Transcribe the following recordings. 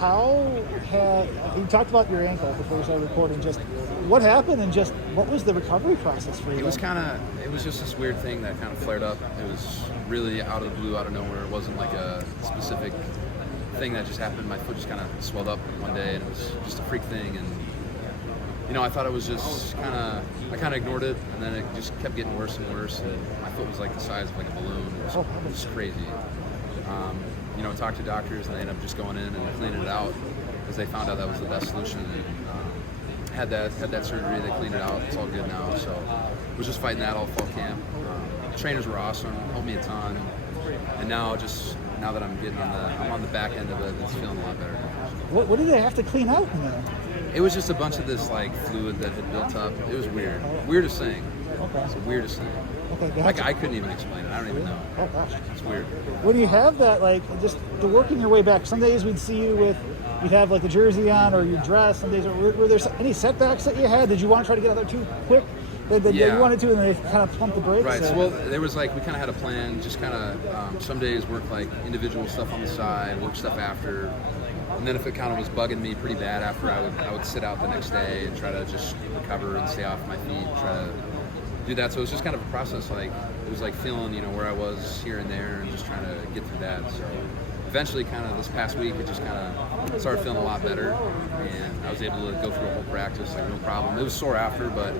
you talked about your ankle before we started recording, just what happened and just what was the recovery process for you? It was just this weird thing that kind of flared up. It was really out of the blue, out of nowhere. It wasn't like a specific thing that just happened. My foot just kind of swelled up one day, and it was just a freak thing. And I thought it was just I kind of ignored it, and then it just kept getting worse and worse. And my foot was like the size of like a balloon. It was crazy. Talked to doctors, and they ended up just going in and cleaning it out because they found out that was the best solution. And had that surgery. They cleaned it out. It's all good now. So was just fighting that all fall camp. Trainers were awesome, helped me a ton. And now that I'm on the back end of it, it's feeling a lot better. What did they have to clean out in there? It was just a bunch of this like fluid that had built up. It was weird. Weirdest thing. Okay. It's the weirdest thing. Okay, Like I couldn't even explain it. I don't even know. Oh gosh. It's weird. When you have that, like, just the working your way back, some days we'd see you you'd have like the jersey on or you dress. Some days, were there any setbacks that you had? Did you want to try to get out there too quick? That you wanted to, and they kind of pumped the brakes? Right. So, well, there was like, we kind of had a plan, just kind of, some days work like individual stuff on the side, work stuff after. And then if it kind of was bugging me pretty bad after, I would sit out the next day and try to just recover and stay off my feet, try to do that. So it was just kind of a process. Like, it was like feeling, where I was here and there and just trying to get through that. So eventually kind of this past week, it just kind of started feeling a lot better. And I was able to go through a whole practice, like no problem. It was sore after, but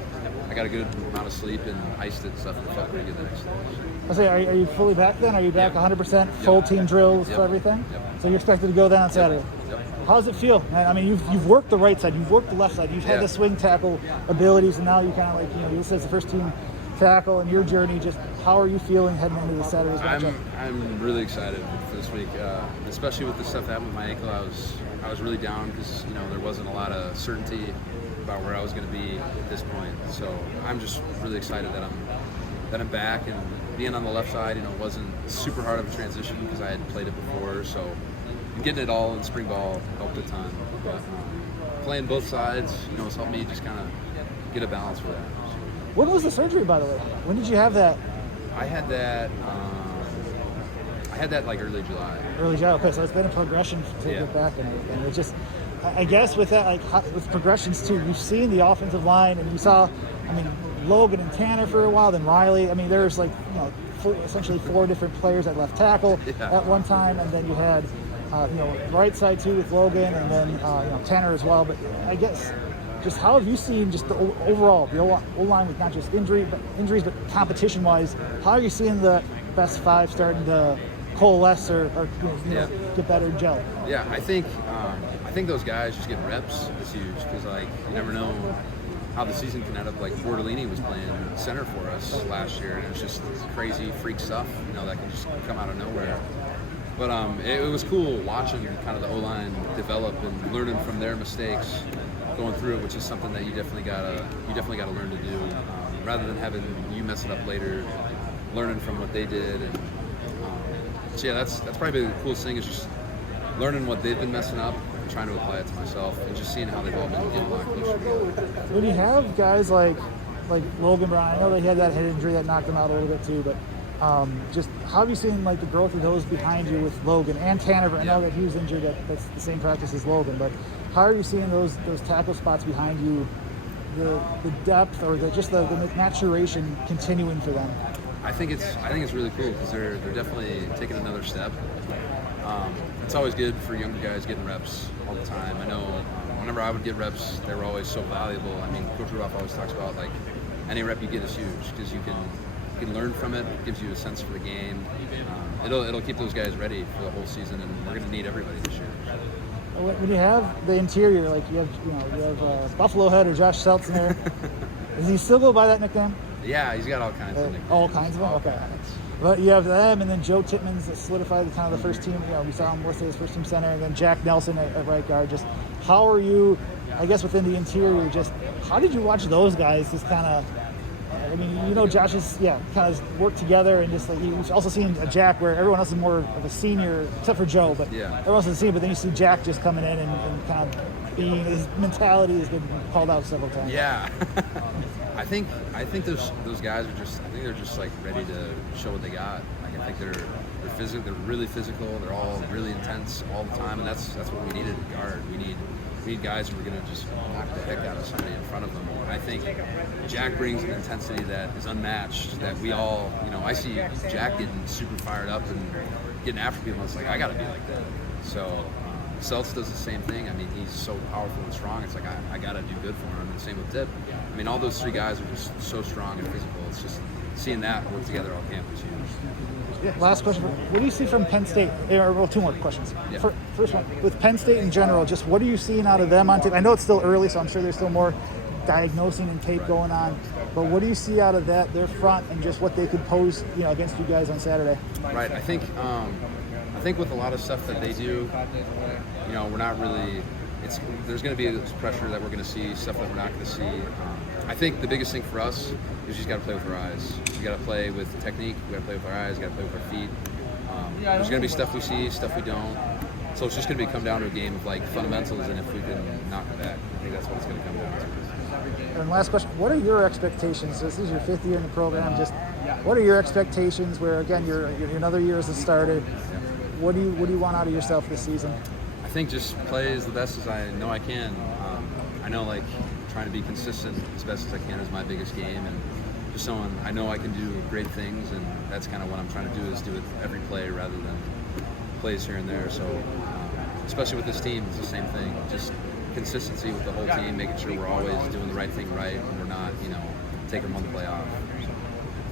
I got a good amount of sleep and iced it and stuff, and it felt pretty good the next day. I say, are you fully back then? Are you back 100% full team drills for everything? Yep. So you're expected to go then on Saturday? Yep. How does it feel? I mean, you've worked the right side, you've worked the left side, you've had the swing tackle abilities, and now you kind of like, this is the first team tackle and your journey. Just how are you feeling heading into the Saturday's matchup? I'm really excited for this week, especially with the stuff that happened with my ankle. I was really down because there wasn't a lot of certainty about where I was going to be at this point. So I'm just really excited that I'm back, and being on the left side, wasn't super hard of a transition because I had played it before. So getting it all in spring ball helped a ton. But playing both sides, has helped me just kind of get a balance for that. When was the surgery, by the way? When did you have that? I had that like early July. Early July. Okay, so it's been a progression to get back and everything. It's just, I guess with that, like with progressions too, you've seen the offensive line, and you saw, Logan and Tanner for a while, then Riley. There's like, essentially 4 different players at left tackle at one time, and then you had, right side too with Logan, and then Tanner as well. But I guess, just how have you seen just the overall the O-line with not just injuries but competition-wise? How are you seeing the best 5 starting to coalesce or get better and gel? Yeah, I think those guys just getting reps is huge because you never know how the season can end up. Like Bordellini was playing center for us last year, and it was just crazy freak stuff that can just come out of nowhere. But it was cool watching kind of the O-line develop and learning from their mistakes, going through it, which is something that you definitely gotta learn to do, rather than having you mess it up later. Learning from what they did, and so yeah, that's probably the coolest thing, is just learning what they've been messing up, and trying to apply it to myself, and just seeing how they've all been getting a lot closer together. When you have guys like Logan Brown, I know they had that head injury that knocked him out a little bit too, but just how have you seen the growth of those behind you with Logan and Tanner? I know that he was injured that's the same practice as Logan, but how are you seeing those tackle spots behind you, the depth or the maturation continuing for them? I think it's really cool because they're definitely taking another step. It's always good for younger guys getting reps all the time. I know whenever I would get reps, they were always so valuable. Coach Rudolph always talks about any rep you get is huge because you can learn from it. It gives you a sense for the game. It'll keep those guys ready for the whole season, and we're going to need everybody this year. When you have the interior, you have Buffalo Head or Josh Seltz in there, does he still go by that nickname? Yeah, he's got all kinds of nicknames. All kinds of them? Okay. But you have them, and then Joe Tittman's that solidified the first team. We saw him listed as first team center, and then Jack Nelson at right guard. Just how are you, I guess, within the interior, just how did you watch those guys just kind of, Josh is, kind of work together, and just you've also seen a Jack where everyone else is more of a senior, except for Joe, but everyone else is a senior, but then you see Jack just coming in and kind of being, his mentality has been called out several times. Yeah. I think those guys are just, they're just ready to show what they got. I think they're physical. They're really physical. They're all really intense all the time, and that's what we needed at guard. We need guys who are going to just knock the heck out of somebody in front of them. And I think Jack brings an intensity that is unmatched. That we all, I see Jack getting super fired up and getting after people. It's like I got to be like that. So Seltz does the same thing. I mean, he's so powerful and strong. It's like I got to do good for him. And same with Tip. I mean, all those three guys are just so strong and physical. It's just seeing that work together all camp is huge. Yeah, last question. What do you see from Penn State? Well, two more questions. Yeah. First one, with Penn State in general, just what are you seeing out of them on tape? I know it's still early, so I'm sure there's still more diagnosing and tape going on. But what do you see out of their front, and just what they could pose, against you guys on Saturday? Right. I think with a lot of stuff that they do, we're not really. There's going to be this pressure that we're going to see, stuff that we're not going to see. I think the biggest thing for us is you just got to play with our eyes. We got to play with technique. We got to play with our eyes. We got to play with our feet. There's going to be stuff we see, stuff we don't. So it's just going to come down to a game of fundamentals, and if we can knock it back, I think that's what it's going to come down to. And last question: what are your expectations? This is your 5th year in the program. Just what are your expectations? Where again, you're another year as a starter. What do you want out of yourself this season? I think just play as the best as I know I can. I know trying to be consistent as best as I can is my biggest game, and just someone I know I can do great things, and that's kind of what I'm trying to do, is do it every play rather than plays here and there. So especially with this team, it's the same thing. Just consistency with the whole team, making sure we're always doing the right thing right, and we're not taking them on the play off.